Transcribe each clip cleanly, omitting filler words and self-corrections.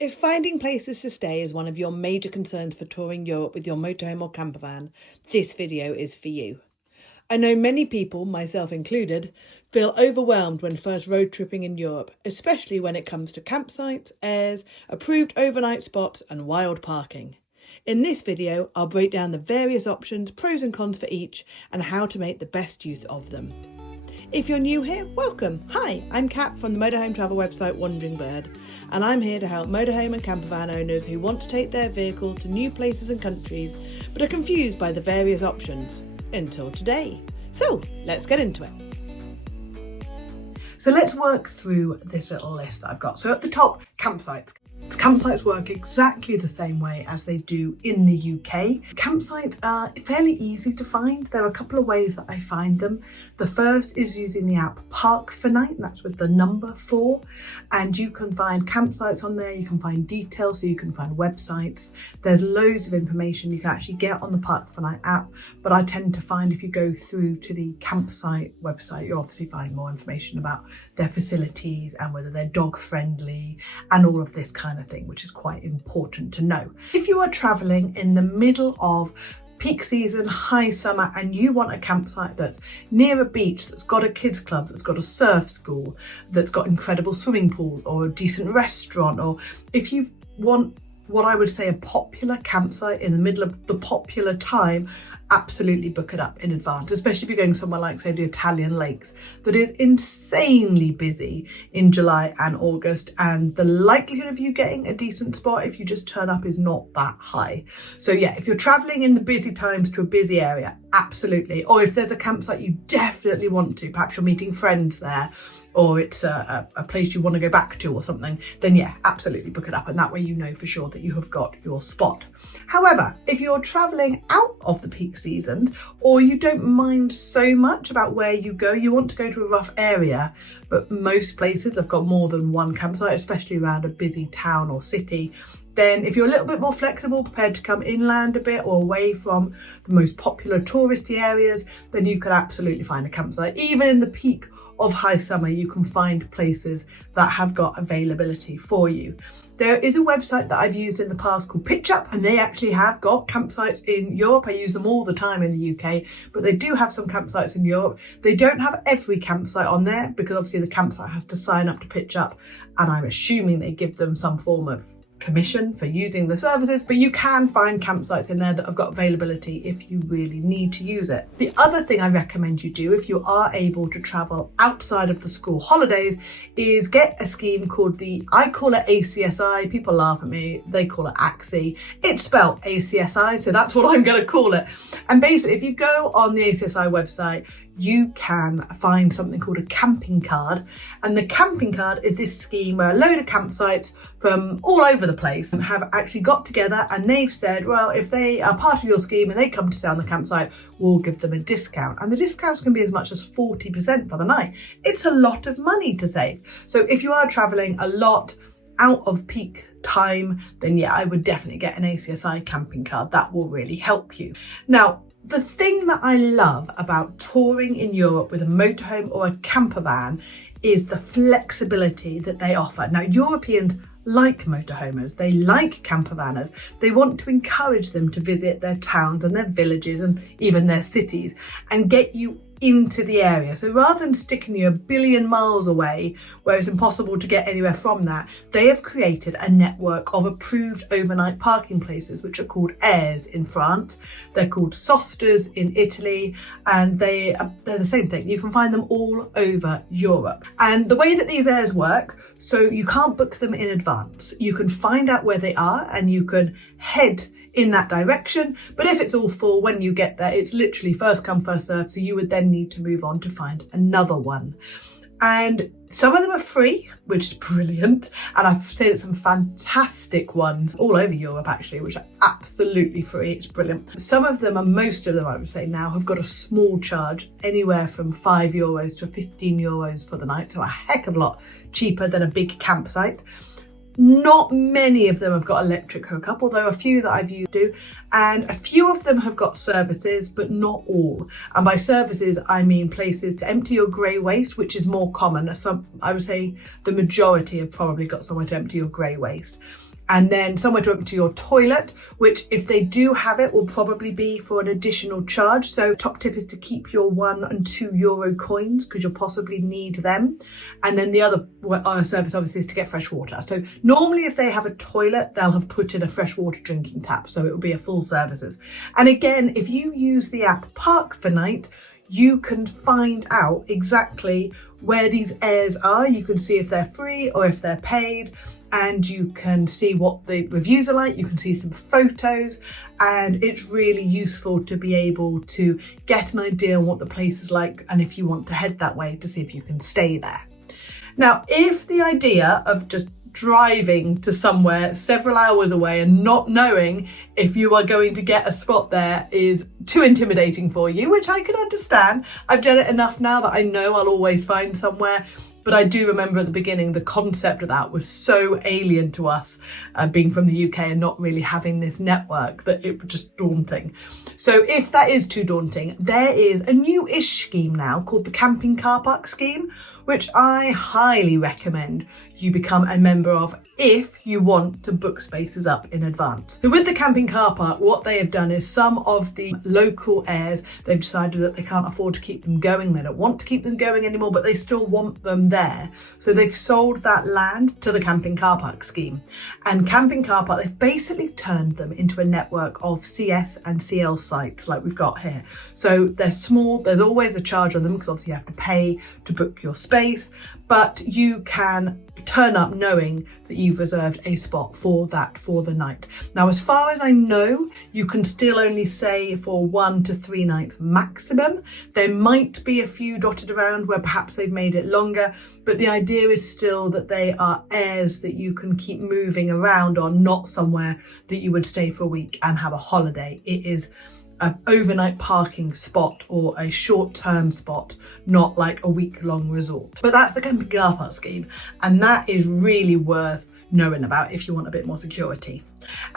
If finding places to stay is one of your major concerns for touring Europe with your motorhome or campervan, this video is for you. I know many people, myself included, feel overwhelmed when first road tripping in Europe, especially when it comes to campsites, airs, approved overnight spots and wild parking. In this video, I'll break down the various options, pros and cons for each, and how to make the best use of them. If you're new here, welcome. Hi, I'm Kat from the motorhome travel website Wandering Bird, and I'm here to help motorhome and campervan owners who want to take their vehicle to new places and countries, but are confused by the various options. Until today. So let's get into it. So let's work through this little list that I've got. So at the top, campsites. Campsites work exactly the same way as they do in the UK. Campsites are fairly easy to find. There are a couple of ways that I find them. The first is using the app Park for Night, that's with the number 4, and you can find campsites on there, you can find details, so you can find websites. There's loads of information you can actually get on the Park for Night app, but I tend to find if you go through to the campsite website, you'll obviously find more information about their facilities and whether they're dog friendly and all of this kind of thing, which is quite important to know. If you are traveling in the middle of peak season, high summer, and you want a campsite that's near a beach, that's got a kids club, that's got a surf school, that's got incredible swimming pools or a decent restaurant, or if you want what I would say a popular campsite in the middle of the popular time, absolutely book it up in advance, especially if you're going somewhere like, say, the Italian lakes that is insanely busy in July and August, and the likelihood of you getting a decent spot if you just turn up is not that high. So yeah, if you're traveling in the busy times to a busy area, absolutely. Or if there's a campsite you definitely want to, perhaps you're meeting friends there, or it's a place you want to go back to or something, then yeah, absolutely book it up, and that way you know for sure that you have got your spot. However, if you're traveling out of the peak season, or you don't mind so much about where you go, you want to go to a rough area, but most places have got more than one campsite, especially around a busy town or city, then if you're a little bit more flexible, prepared to come inland a bit or away from the most popular touristy areas, then you could absolutely find a campsite. Even in the peak of high summer, you can find places that have got availability for you. There is a website that I've used in the past called PitchUp, and they actually have got campsites in Europe. I use them all the time in the UK, but they do have some campsites in Europe. They don't have every campsite on there because obviously the campsite has to sign up to PitchUp, and I'm assuming they give them some form of commission for using the services, but you can find campsites in there that have got availability if you really need to use it. The other thing I recommend you do if you are able to travel outside of the school holidays is get a scheme called I call it ACSI, people laugh at me, they call it ACSI. It's spelled ACSI, so that's what I'm going to call it. And basically, if you go on the ACSI website, you can find something called a camping card. And the camping card is this scheme where a load of campsites from all over the place have actually got together, and they've said, well, if they are part of your scheme and they come to stay on the campsite, we'll give them a discount. And the discounts can be as much as 40% for the night. It's a lot of money to save. So if you are traveling a lot out of peak time, then yeah, I would definitely get an ACSI camping card. That will really help you. Now, the thing that I love about touring in Europe with a motorhome or a campervan is the flexibility that they offer. Now, Europeans like motorhomers, they like campervanners, they want to encourage them to visit their towns and their villages and even their cities and get you into the area. So rather than sticking you a billion miles away where it's impossible to get anywhere from that, they have created a network of approved overnight parking places, which are called airs in France, they're called sosters in Italy, and they're the same thing. You can find them all over Europe. And the way that these airs work, so you can't book them in advance. You can find out where they are and you can head in that direction, but if it's all full when you get there, it's literally first come first serve, so you would then need to move on to find another one. And some of them are free, which is brilliant, and I've stayed at some fantastic ones all over Europe actually, which are absolutely free. It's brilliant. Some of them, and most of them I would say now, have got a small charge, anywhere from €5 to €15 for the night, so a heck of a lot cheaper than a big campsite. Not many of them have got electric hookup, although a few that I've used do, and a few of them have got services, but not all. And by services, I mean places to empty your grey waste, which is more common. I would say the majority have probably got somewhere to empty your grey waste. and then somewhere to empty your toilet, which if they do have it will probably be for an additional charge. So top tip is to keep your €1 and €2 coins because you'll possibly need them. And then the other service obviously is to get fresh water. So normally if they have a toilet, they'll have put in a fresh water drinking tap, so it will be a full services. And again, if you use the app Park for Night, you can find out exactly where these airs are. You can see if they're free or if they're paid, and you can see what the reviews are like. You can see some photos, and it's really useful to be able to get an idea on what the place is like, and if you want to head that way to see if you can stay there. Now, if the idea of just driving to somewhere several hours away and not knowing if you are going to get a spot there is too intimidating for you, which I can understand. I've done it enough now that I know I'll always find somewhere. But I do remember at the beginning, the concept of that was so alien to us, being from the UK and not really having this network, that it was just daunting. So if that is too daunting, there is a new-ish scheme now called the Camping Car Park Scheme, which I highly recommend you become a member of if you want to book spaces up in advance. So with the camping car park, what they have done is some of the local heirs, they've decided that they can't afford to keep them going. They don't want to keep them going anymore, but they still want them there. So they've sold that land to the camping car park scheme. And camping car park, they've basically turned them into a network of CS and CL sites like we've got here. So they're small, there's always a charge on them because obviously you have to pay to book your space, but you can turn up knowing that you've reserved a spot for the night. Now, as far as I know, you can still only stay for 1 to 3 nights maximum. There might be a few dotted around where perhaps they've made it longer, but the idea is still that they are airs that you can keep moving around on, not somewhere that you would stay for a week and have a holiday. It is an overnight parking spot or a short-term spot, not like a week-long resort. But that's the camping car park scheme, and that is really worth knowing about if you want a bit more security.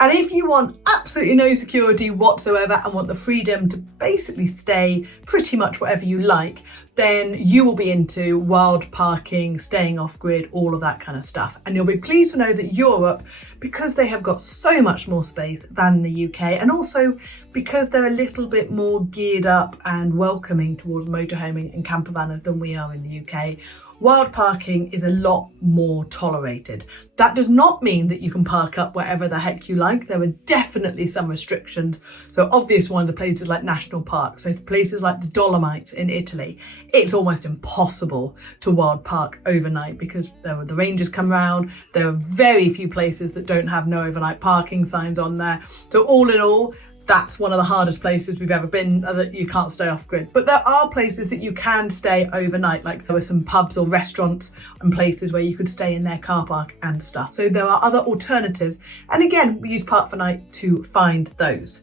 And if you want absolutely no security whatsoever and want the freedom to basically stay pretty much whatever you like, then you will be into wild parking, staying off grid, all of that kind of stuff. And you'll be pleased to know that Europe, because they have got so much more space than the UK, and also because they're a little bit more geared up and welcoming towards motorhoming and campervanners than we are in the UK, wild parking is a lot more tolerated. That does not mean that you can park up wherever the heck you like. There are definitely some restrictions. So obvious one of the places like national parks, so places like the Dolomites in Italy, it's almost impossible to wild park overnight because the rangers come round. There are very few places that don't have no overnight parking signs on there. So all in all, that's one of the hardest places we've ever been that you can't stay off grid. But there are places that you can stay overnight, like there were some pubs or restaurants and places where you could stay in their car park and stuff. So there are other alternatives. And again, we use Park for Night to find those.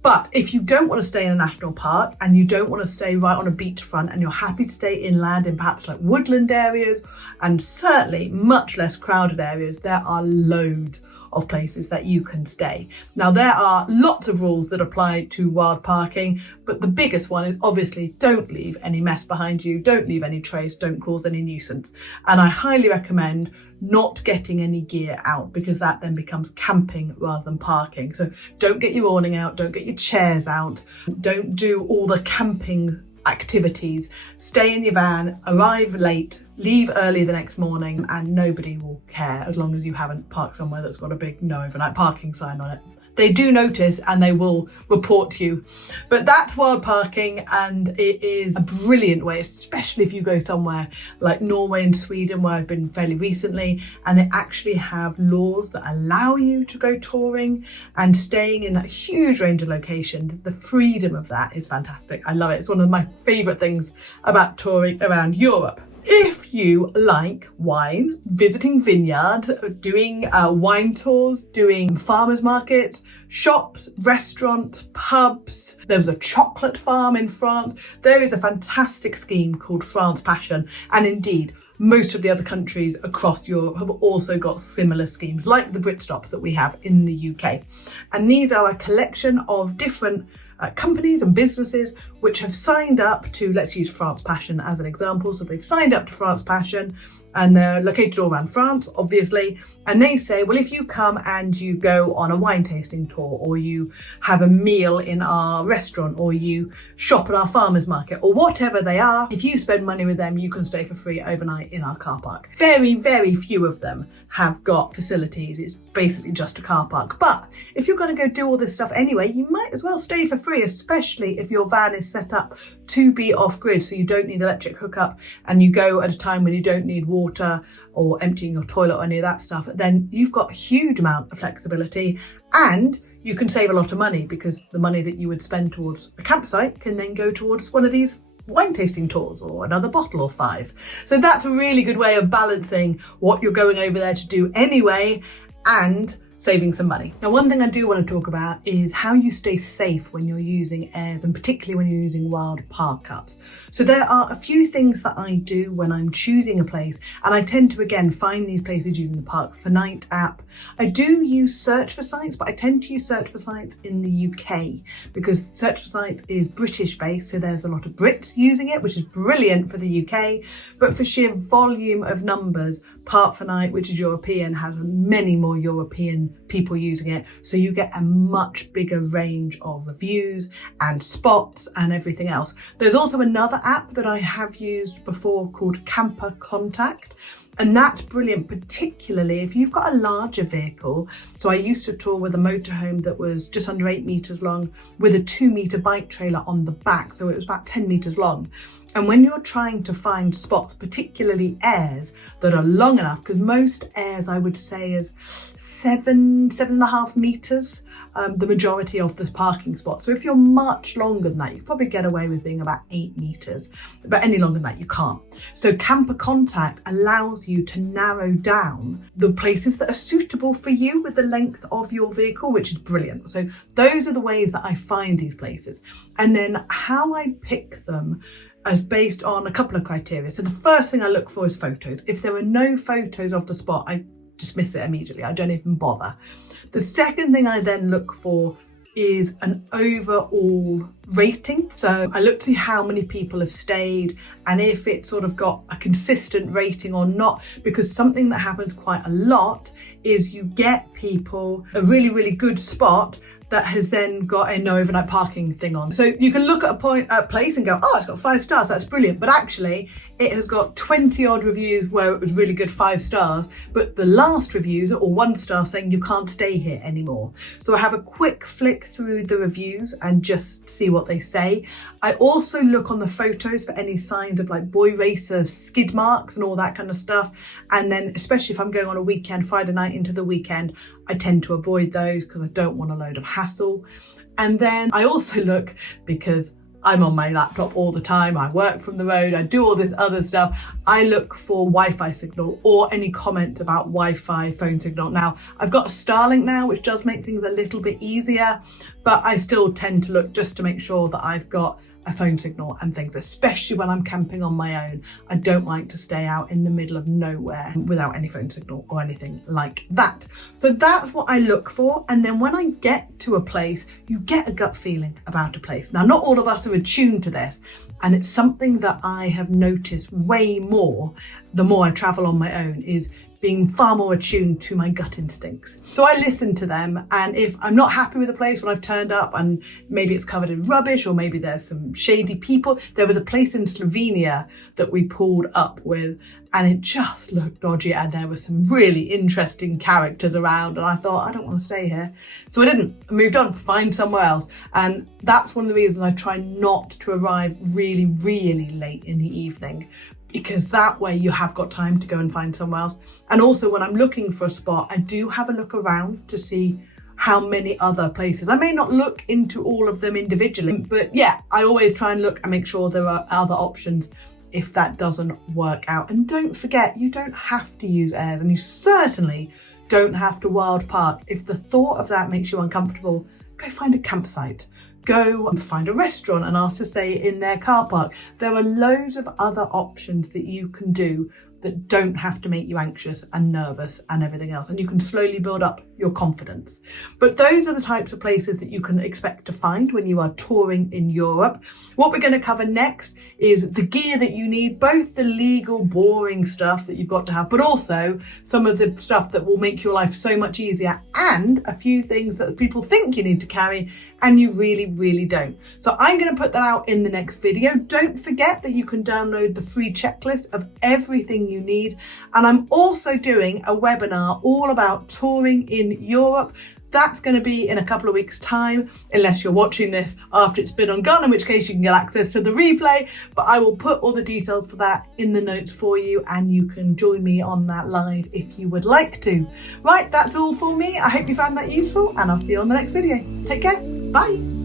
But if you don't want to stay in a national park and you don't want to stay right on a beachfront and you're happy to stay inland in perhaps like woodland areas and certainly much less crowded areas, there are loads of places that you can stay. Now, there are lots of rules that apply to wild parking, but the biggest one is obviously don't leave any mess behind you, don't leave any trace, don't cause any nuisance. And I highly recommend not getting any gear out because that then becomes camping rather than parking. So don't get your awning out, don't get your chairs out, don't do all the camping activities. Stay in your van, arrive late, leave early the next morning, and nobody will care as long as you haven't parked somewhere that's got a big no overnight parking sign on it. They do notice and they will report to you. But that's wild parking, and it is a brilliant way, especially if you go somewhere like Norway and Sweden, where I've been fairly recently, and they actually have laws that allow you to go touring and staying in a huge range of locations. The freedom of that is fantastic. I love it. It's one of my favourite things about touring around Europe. If you like wine, visiting vineyards, doing wine tours, doing farmers markets, shops, restaurants, pubs, there was a chocolate farm in France. There is a fantastic scheme called France Passion, and indeed, most of the other countries across Europe have also got similar schemes like the Britstops that we have in the UK. And these are a collection of different companies and businesses which have signed up to, let's use France Passion as an example. So they've signed up to France Passion and they're located all around France, obviously, And they say, well, if you come and you go on a wine tasting tour, or you have a meal in our restaurant, or you shop at our farmer's market, or whatever they are, if you spend money with them, you can stay for free overnight in our car park. Very, very few of them have got facilities. It's basically just a car park. But if you're going to go do all this stuff anyway, you might as well stay for free, especially if your van is set up to be off-grid, so you don't need electric hookup and you go at a time when you don't need water or emptying your toilet or any of that stuff. Then you've got a huge amount of flexibility, and you can save a lot of money, because the money that you would spend towards a campsite can then go towards one of these wine tasting tours or another bottle or 5. So that's a really good way of balancing what you're going over there to do anyway and saving some money. Now, one thing I do want to talk about is how you stay safe when you're using airs, and particularly when you're using wild park-ups. So there are a few things that I do when I'm choosing a place, and I tend to, again, find these places using the Park for Night app. I do use Search for Sites, but I tend to use Search for Sites in the UK, because Search for Sites is British based, so there's a lot of Brits using it, which is brilliant for the UK. But for sheer volume of numbers, Park for Night, which is European, has many more European people using it, so you get a much bigger range of reviews and spots and everything else. There's also another app that I have used before called Camper Contact, and that's brilliant, particularly if you've got a larger vehicle. So I used to tour with a motorhome that was just under 8 meters long with a 2-meter bike trailer on the back, so it was about 10 meters long. And when you're trying to find spots, particularly airs that are long enough, because most airs I would say is 7.5 meters, the majority of the parking spots. So if you're much longer than that, you probably get away with being about 8 meters, but any longer than that, you can't. So Camper Contact allows you to narrow down the places that are suitable for you with the length of your vehicle, which is brilliant. So those are the ways that I find these places. And then how I pick them is based on a couple of criteria. So the first thing I look for is photos. If there are no photos of the spot, I dismiss it immediately. I don't even bother. The second thing I then look for is an overall rating. So I look to see how many people have stayed and if it's sort of got a consistent rating or not, because something that happens quite a lot is you get people a really, really good spot that has then got a no overnight parking thing on. So you can look at a place and go, oh, it's got 5 stars, that's brilliant. But actually it has got 20 odd reviews where it was really good, 5 stars. But the last reviews are all 1 star saying you can't stay here anymore. So I have a quick flick through the reviews and just see what they say. I also look on the photos for any signs of like boy racer skid marks and all that kind of stuff. And then especially if I'm going on a weekend, Friday night into the weekend, I tend to avoid those because I don't want a load of hassle. And then I also look, because I'm on my laptop all the time, I work from the road, I do all this other stuff, I look for Wi-Fi signal or any comment about Wi-Fi phone signal. Now, I've got a Starlink now, which does make things a little bit easier, but I still tend to look just to make sure that I've got a phone signal and things, especially when I'm camping on my own. I don't like to stay out in the middle of nowhere without any phone signal or anything like that. So that's what I look for. And then when I get to a place, you get a gut feeling about a place. Now, not all of us are attuned to this, and it's something that I have noticed way more the more I travel on my own, is being far more attuned to my gut instincts. So I listen to them, and if I'm not happy with a place when I've turned up and maybe it's covered in rubbish or maybe there's some shady people. There was a place in Slovenia that we pulled up with and it just looked dodgy and there were some really interesting characters around and I thought, I don't want to stay here. So I didn't. I moved on, find somewhere else. And that's one of the reasons I try not to arrive really, really late in the evening, because that way you have got time to go and find somewhere else. And also when I'm looking for a spot, I do have a look around to see how many other places. I may not look into all of them individually, but yeah, I always try and look and make sure there are other options if that doesn't work out. And don't forget, you don't have to use airs, and you certainly don't have to wild park. If the thought of that makes you uncomfortable, go find a campsite. Go and find a restaurant and ask to stay in their car park. There are loads of other options that you can do that don't have to make you anxious and nervous and everything else, and you can slowly build up your confidence. But those are the types of places that you can expect to find when you are touring in Europe. What we're going to cover next is the gear that you need, both the legal, boring stuff that you've got to have, but also some of the stuff that will make your life so much easier, and a few things that people think you need to carry and you really, really don't. So I'm going to put that out in the next video. Don't forget that you can download the free checklist of everything you need. And I'm also doing a webinar all about touring in Europe. That's going to be in a couple of weeks' time, unless you're watching this after it's been on gone, in which case you can get access to the replay. But I will put all the details for that in the notes for you, and you can join me on that live if you would like to. Right, that's all for me. I hope you found that useful, and I'll see you on the next video. Take care. Bye.